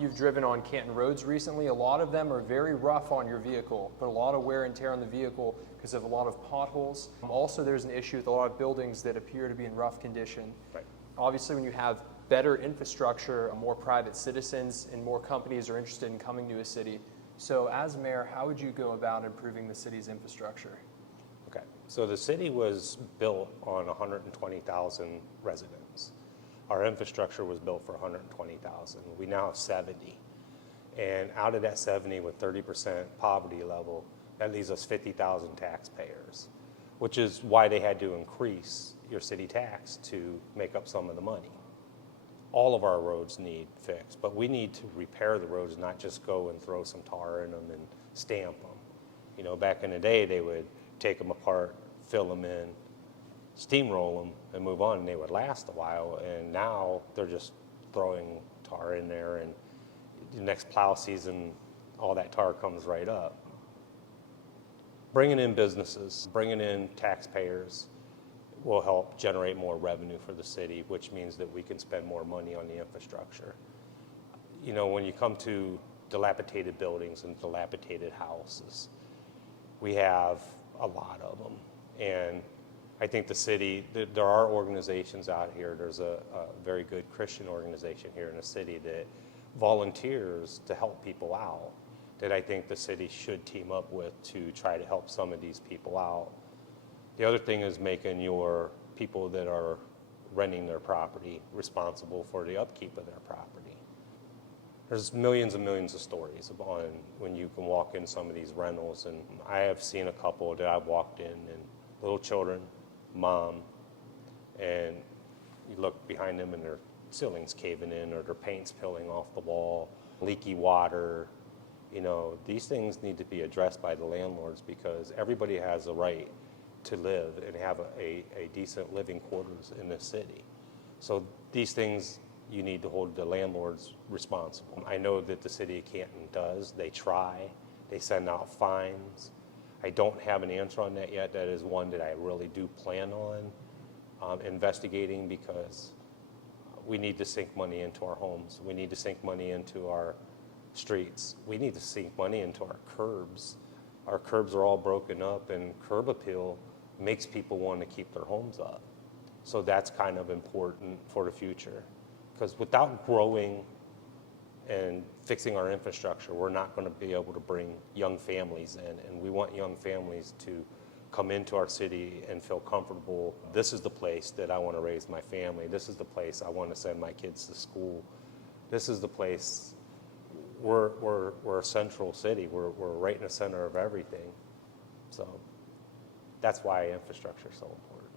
If you've driven on Canton roads recently, a lot of them are very rough on your vehicle, put a lot of wear and tear on the vehicle because of a lot of potholes. Also, there's an issue with a lot of buildings that appear to be in rough condition. Right. Obviously, when you have better infrastructure, more private citizens and more companies are interested in coming to a city. So as mayor, how would you go about improving the city's infrastructure? Okay, so the city was built on 120,000 residents. Our infrastructure was built for 120,000. We now have 70. And out of that 70 with 30% poverty level, that leaves us 50,000 taxpayers, which is why they had to increase your city tax to make up some of the money. All of our roads need fixed, but we need to repair the roads, not just go and throw some tar in them and stamp them. You know, back in the day, they would take them apart, fill them in, steamroll them, and move on, and they would last a while. And now they're just throwing tar in there, and the next plow season, all that tar comes right up. Bringing in businesses, bringing in taxpayers will help generate more revenue for the city, which means that we can spend more money on the infrastructure. You know, when you come to dilapidated buildings and dilapidated houses, we have a lot of them. And I think the city, there are organizations out here. There's a very good Christian organization here in the city that volunteers to help people out, that I think the city should team up with to try to help some of these people out. The other thing is making your people that are renting their property responsible for the upkeep of their property. There's millions and millions of stories on when you can walk in some of these rentals, and I have seen a couple that I've walked in, and little children, mom, and you look behind them and their ceiling's caving in or their paint's peeling off the wall, leaky water. You know, these things need to be addressed by the landlords because everybody has a right to live and have a decent living quarters in this city. So these things you need to hold the landlords responsible. I know that the city of Canton does. They try. They send out fines. I don't have an answer on that yet. That is one that I really do plan on investigating because we need to sink money into our homes. We need to sink money into our streets. We need to sink money into our curbs. Our curbs are all broken up, and curb appeal makes people want to keep their homes up. So that's kind of important for the future. Because without growing and fixing our infrastructure, we're not going to be able to bring young families in. And we want young families to come into our city and feel comfortable. This is the place that I want to raise my family. This is the place I want to send my kids to school. This is the place. We're a central city. We're right in the center of everything. So that's why infrastructure is so important.